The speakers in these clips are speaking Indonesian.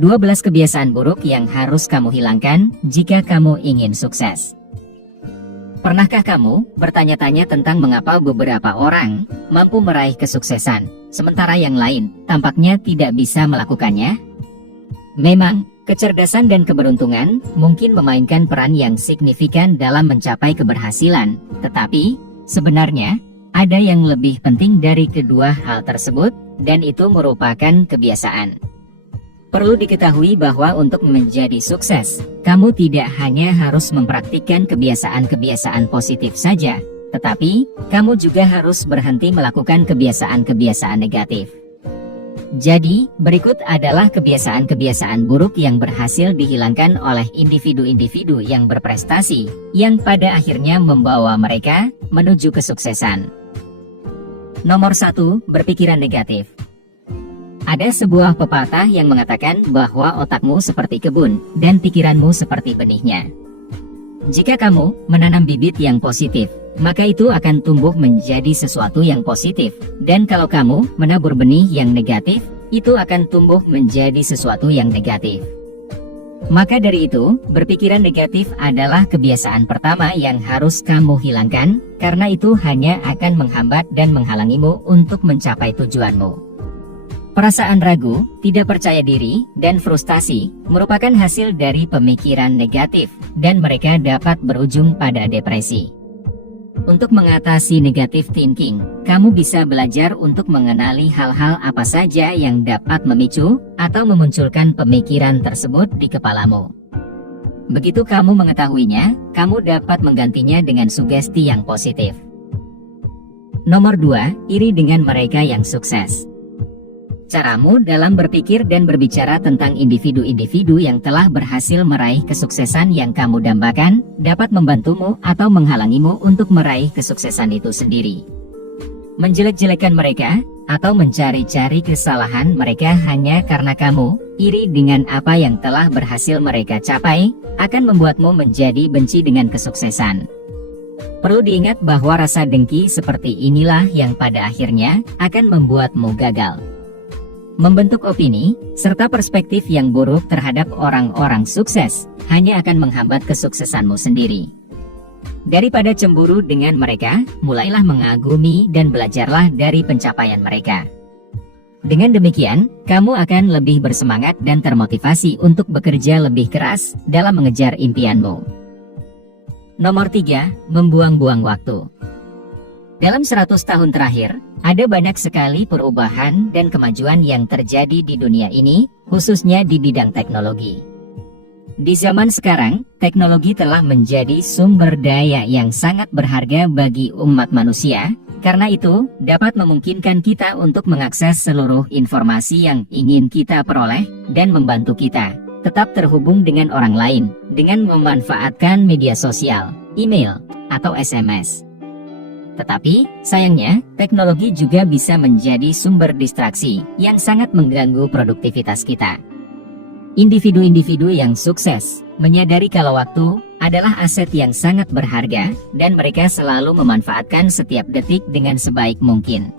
12 kebiasaan buruk yang harus kamu hilangkan jika kamu ingin sukses. Pernahkah kamu bertanya-tanya tentang mengapa beberapa orang mampu meraih kesuksesan, sementara yang lain tampaknya tidak bisa melakukannya? Memang, kecerdasan dan keberuntungan mungkin memainkan peran yang signifikan dalam mencapai keberhasilan, tetapi sebenarnya ada yang lebih penting dari kedua hal tersebut, dan itu merupakan kebiasaan. Perlu diketahui bahwa untuk menjadi sukses, kamu tidak hanya harus mempraktikkan kebiasaan-kebiasaan positif saja, tetapi kamu juga harus berhenti melakukan kebiasaan-kebiasaan negatif. Jadi, berikut adalah kebiasaan-kebiasaan buruk yang berhasil dihilangkan oleh individu-individu yang berprestasi, yang pada akhirnya membawa mereka menuju kesuksesan. Nomor 1, berpikiran negatif. Ada sebuah pepatah yang mengatakan bahwa otakmu seperti kebun, dan pikiranmu seperti benihnya. Jika kamu menanam bibit yang positif, maka itu akan tumbuh menjadi sesuatu yang positif. Dan kalau kamu menabur benih yang negatif, itu akan tumbuh menjadi sesuatu yang negatif. Maka dari itu, berpikiran negatif adalah kebiasaan pertama yang harus kamu hilangkan, karena itu hanya akan menghambat dan menghalangimu untuk mencapai tujuanmu. Perasaan ragu, tidak percaya diri, dan frustasi merupakan hasil dari pemikiran negatif, dan mereka dapat berujung pada depresi. Untuk mengatasi negative thinking, kamu bisa belajar untuk mengenali hal-hal apa saja yang dapat memicu atau memunculkan pemikiran tersebut di kepalamu. Begitu kamu mengetahuinya, kamu dapat menggantinya dengan sugesti yang positif. Nomor 2, iri dengan mereka yang sukses. Caramu dalam berpikir dan berbicara tentang individu-individu yang telah berhasil meraih kesuksesan yang kamu dambakan dapat membantumu atau menghalangimu untuk meraih kesuksesan itu sendiri. Menjelek-jelekan mereka atau mencari-cari kesalahan mereka hanya karena kamu iri dengan apa yang telah berhasil mereka capai akan membuatmu menjadi benci dengan kesuksesan. Perlu diingat bahwa rasa dengki seperti inilah yang pada akhirnya akan membuatmu gagal. Membentuk opini, serta perspektif yang buruk terhadap orang-orang sukses, hanya akan menghambat kesuksesanmu sendiri. Daripada cemburu dengan mereka, mulailah mengagumi dan belajarlah dari pencapaian mereka. Dengan demikian, kamu akan lebih bersemangat dan termotivasi untuk bekerja lebih keras dalam mengejar impianmu. Nomor 3, membuang-buang waktu. Dalam 100 tahun terakhir, ada banyak sekali perubahan dan kemajuan yang terjadi di dunia ini, khususnya di bidang teknologi. Di zaman sekarang, teknologi telah menjadi sumber daya yang sangat berharga bagi umat manusia, karena itu dapat memungkinkan kita untuk mengakses seluruh informasi yang ingin kita peroleh dan membantu kita tetap terhubung dengan orang lain dengan memanfaatkan media sosial, email, atau SMS. Tetapi, sayangnya, teknologi juga bisa menjadi sumber distraksi yang sangat mengganggu produktivitas kita. Individu-individu yang sukses menyadari kalau waktu adalah aset yang sangat berharga dan mereka selalu memanfaatkan setiap detik dengan sebaik mungkin.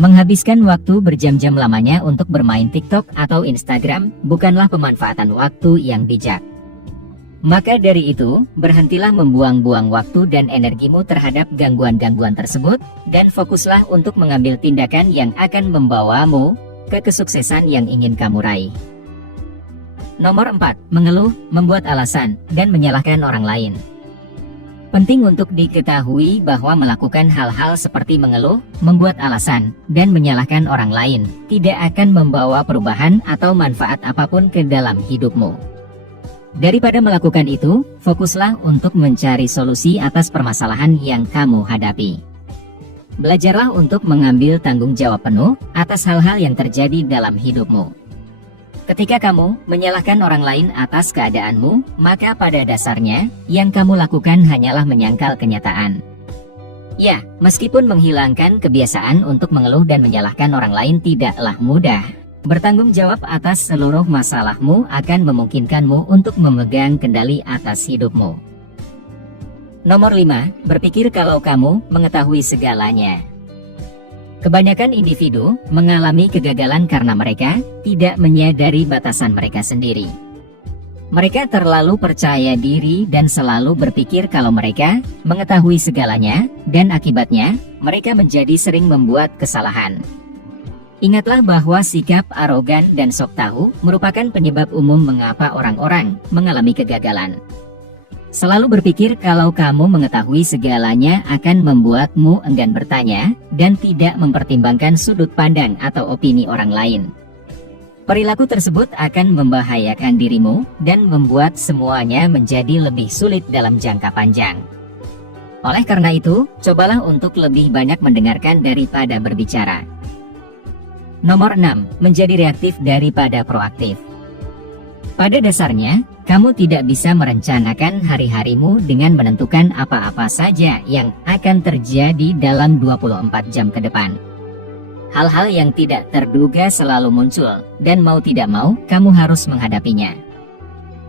Menghabiskan waktu berjam-jam lamanya untuk bermain TikTok atau Instagram bukanlah pemanfaatan waktu yang bijak. Maka dari itu, berhentilah membuang-buang waktu dan energimu terhadap gangguan-gangguan tersebut, dan fokuslah untuk mengambil tindakan yang akan membawamu ke kesuksesan yang ingin kamu raih. Nomor 4, mengeluh, membuat alasan, dan menyalahkan orang lain. Penting untuk diketahui bahwa melakukan hal-hal seperti mengeluh, membuat alasan, dan menyalahkan orang lain tidak akan membawa perubahan atau manfaat apapun ke dalam hidupmu. Daripada melakukan itu, fokuslah untuk mencari solusi atas permasalahan yang kamu hadapi. Belajarlah untuk mengambil tanggung jawab penuh atas hal-hal yang terjadi dalam hidupmu. Ketika kamu menyalahkan orang lain atas keadaanmu, maka pada dasarnya, yang kamu lakukan hanyalah menyangkal kenyataan. Ya, meskipun menghilangkan kebiasaan untuk mengeluh dan menyalahkan orang lain tidaklah mudah, bertanggung jawab atas seluruh masalahmu akan memungkinkanmu untuk memegang kendali atas hidupmu. Nomor 5, berpikir kalau kamu mengetahui segalanya. Kebanyakan individu mengalami kegagalan karena mereka tidak menyadari batasan mereka sendiri. Mereka terlalu percaya diri dan selalu berpikir kalau mereka mengetahui segalanya, dan akibatnya mereka menjadi sering membuat kesalahan. Ingatlah bahwa sikap arogan dan sok tahu merupakan penyebab umum mengapa orang-orang mengalami kegagalan. Selalu berpikir kalau kamu mengetahui segalanya akan membuatmu enggan bertanya dan tidak mempertimbangkan sudut pandang atau opini orang lain. Perilaku tersebut akan membahayakan dirimu dan membuat semuanya menjadi lebih sulit dalam jangka panjang. Oleh karena itu, cobalah untuk lebih banyak mendengarkan daripada berbicara. Nomor 6. Menjadi reaktif daripada proaktif. Pada dasarnya, kamu tidak bisa merencanakan hari-harimu dengan menentukan apa-apa saja yang akan terjadi dalam 24 jam ke depan. Hal-hal yang tidak terduga selalu muncul, dan mau tidak mau, kamu harus menghadapinya.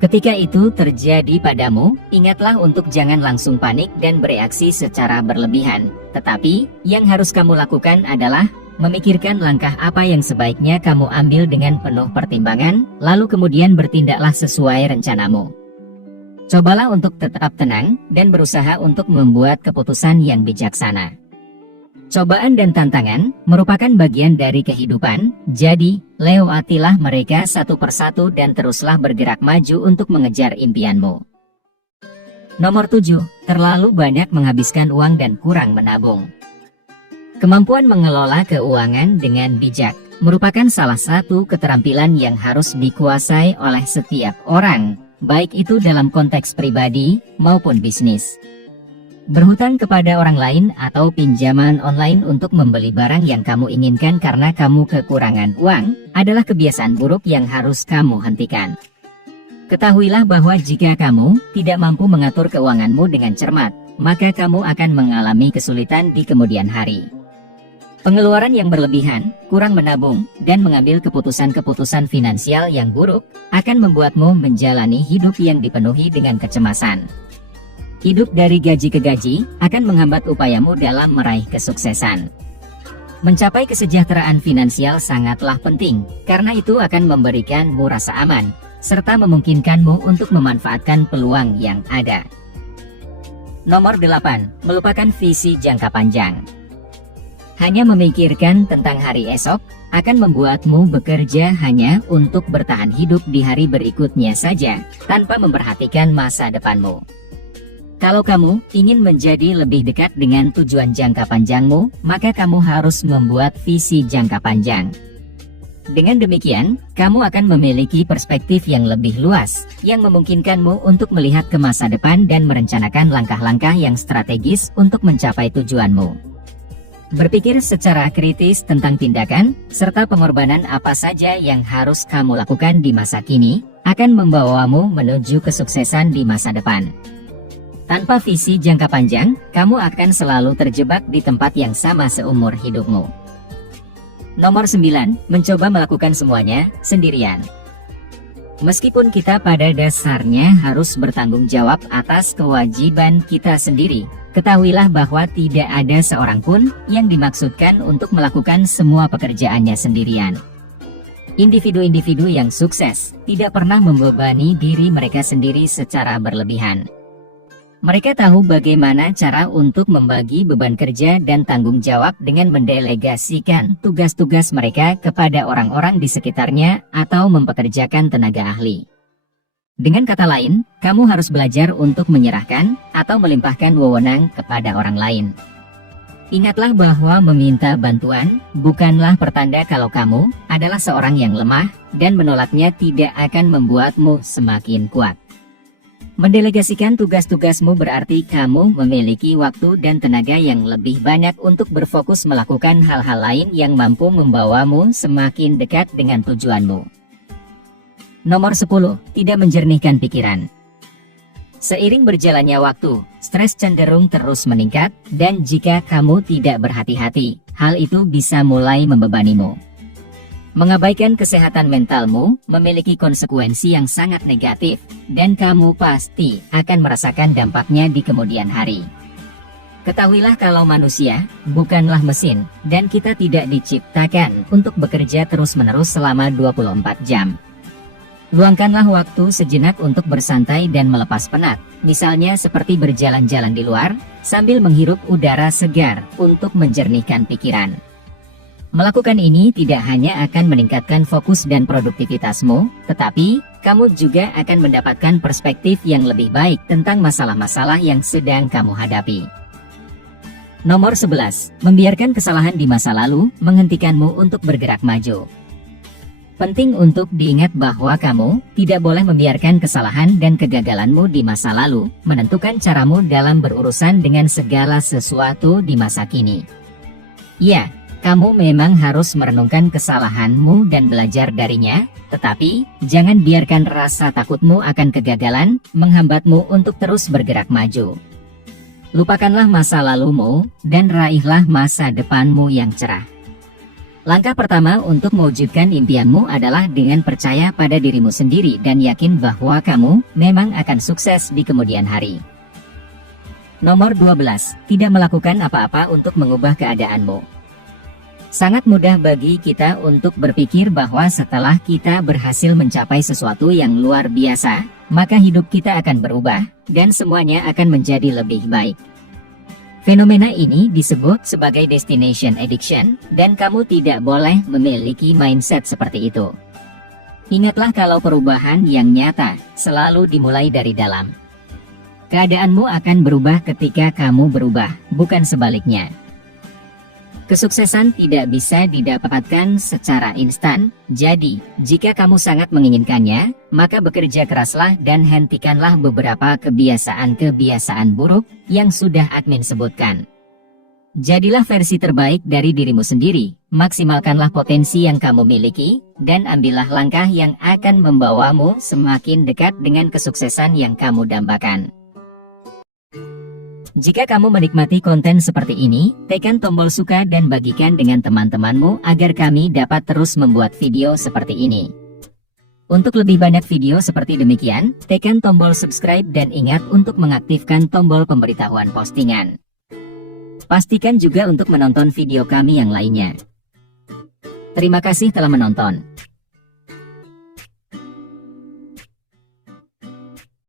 Ketika itu terjadi padamu, ingatlah untuk jangan langsung panik dan bereaksi secara berlebihan. Tetapi, yang harus kamu lakukan adalah memikirkan langkah apa yang sebaiknya kamu ambil dengan penuh pertimbangan, lalu kemudian bertindaklah sesuai rencanamu. Cobalah untuk tetap tenang dan berusaha untuk membuat keputusan yang bijaksana. Cobaan dan tantangan merupakan bagian dari kehidupan, jadi lewatilah mereka satu persatu dan teruslah bergerak maju untuk mengejar impianmu. Nomor 7. Terlalu banyak menghabiskan uang dan kurang menabung. Kemampuan mengelola keuangan dengan bijak merupakan salah satu keterampilan yang harus dikuasai oleh setiap orang, baik itu dalam konteks pribadi maupun bisnis. Berhutang kepada orang lain atau pinjaman online untuk membeli barang yang kamu inginkan karena kamu kekurangan uang adalah kebiasaan buruk yang harus kamu hentikan. Ketahuilah bahwa jika kamu tidak mampu mengatur keuanganmu dengan cermat, maka kamu akan mengalami kesulitan di kemudian hari. Pengeluaran yang berlebihan, kurang menabung, dan mengambil keputusan-keputusan finansial yang buruk akan membuatmu menjalani hidup yang dipenuhi dengan kecemasan. Hidup dari gaji ke gaji akan menghambat upayamu dalam meraih kesuksesan. Mencapai kesejahteraan finansial sangatlah penting, karena itu akan memberikanmu rasa aman, serta memungkinkanmu untuk memanfaatkan peluang yang ada. Nomor 8. Melupakan visi jangka panjang. Hanya memikirkan tentang hari esok akan membuatmu bekerja hanya untuk bertahan hidup di hari berikutnya saja, tanpa memperhatikan masa depanmu. Kalau kamu ingin menjadi lebih dekat dengan tujuan jangka panjangmu, maka kamu harus membuat visi jangka panjang. Dengan demikian, kamu akan memiliki perspektif yang lebih luas, yang memungkinkanmu untuk melihat ke masa depan dan merencanakan langkah-langkah yang strategis untuk mencapai tujuanmu. Berpikir secara kritis tentang tindakan, serta pengorbanan apa saja yang harus kamu lakukan di masa kini, akan membawamu menuju kesuksesan di masa depan. Tanpa visi jangka panjang, kamu akan selalu terjebak di tempat yang sama seumur hidupmu. Nomor 9. Mencoba melakukan semuanya sendirian. Meskipun kita pada dasarnya harus bertanggung jawab atas kewajiban kita sendiri, ketahuilah bahwa tidak ada seorang pun yang dimaksudkan untuk melakukan semua pekerjaannya sendirian. Individu-individu yang sukses tidak pernah membebani diri mereka sendiri secara berlebihan. Mereka tahu bagaimana cara untuk membagi beban kerja dan tanggung jawab dengan mendelegasikan tugas-tugas mereka kepada orang-orang di sekitarnya atau mempekerjakan tenaga ahli. Dengan kata lain, kamu harus belajar untuk menyerahkan atau melimpahkan wewenang kepada orang lain. Ingatlah bahwa meminta bantuan bukanlah pertanda kalau kamu adalah seorang yang lemah, dan menolaknya tidak akan membuatmu semakin kuat. Mendelegasikan tugas-tugasmu berarti kamu memiliki waktu dan tenaga yang lebih banyak untuk berfokus melakukan hal-hal lain yang mampu membawamu semakin dekat dengan tujuanmu. Nomor 10. Tidak menjernihkan pikiran. Seiring berjalannya waktu, stres cenderung terus meningkat, dan jika kamu tidak berhati-hati, hal itu bisa mulai membebanimu. Mengabaikan kesehatan mentalmu memiliki konsekuensi yang sangat negatif, dan kamu pasti akan merasakan dampaknya di kemudian hari. Ketahuilah kalau manusia bukanlah mesin, dan kita tidak diciptakan untuk bekerja terus-menerus selama 24 jam. Luangkanlah waktu sejenak untuk bersantai dan melepas penat, misalnya seperti berjalan-jalan di luar, sambil menghirup udara segar untuk menjernihkan pikiran. Melakukan ini tidak hanya akan meningkatkan fokus dan produktivitasmu, tetapi kamu juga akan mendapatkan perspektif yang lebih baik tentang masalah-masalah yang sedang kamu hadapi. Nomor 11. Membiarkan kesalahan di masa lalu menghentikanmu untuk bergerak maju. Penting untuk diingat bahwa kamu tidak boleh membiarkan kesalahan dan kegagalanmu di masa lalu menentukan caramu dalam berurusan dengan segala sesuatu di masa kini. Ya, kamu memang harus merenungkan kesalahanmu dan belajar darinya, tetapi jangan biarkan rasa takutmu akan kegagalan menghambatmu untuk terus bergerak maju. Lupakanlah masa lalumu, dan raihlah masa depanmu yang cerah. Langkah pertama untuk mewujudkan impianmu adalah dengan percaya pada dirimu sendiri dan yakin bahwa kamu memang akan sukses di kemudian hari. Nomor 12. Tidak melakukan apa-apa untuk mengubah keadaanmu. Sangat mudah bagi kita untuk berpikir bahwa setelah kita berhasil mencapai sesuatu yang luar biasa, maka hidup kita akan berubah, dan semuanya akan menjadi lebih baik. Fenomena ini disebut sebagai destination addiction, dan kamu tidak boleh memiliki mindset seperti itu. Ingatlah kalau perubahan yang nyata selalu dimulai dari dalam. Keadaanmu akan berubah ketika kamu berubah, bukan sebaliknya. Kesuksesan tidak bisa didapatkan secara instan, jadi jika kamu sangat menginginkannya, maka bekerja keraslah dan hentikanlah beberapa kebiasaan-kebiasaan buruk yang sudah admin sebutkan. Jadilah versi terbaik dari dirimu sendiri, maksimalkanlah potensi yang kamu miliki, dan ambillah langkah yang akan membawamu semakin dekat dengan kesuksesan yang kamu dambakan. Jika kamu menikmati konten seperti ini, tekan tombol suka dan bagikan dengan teman-temanmu agar kami dapat terus membuat video seperti ini. Untuk lebih banyak video seperti demikian, tekan tombol subscribe dan ingat untuk mengaktifkan tombol pemberitahuan postingan. Pastikan juga untuk menonton video kami yang lainnya. Terima kasih telah menonton.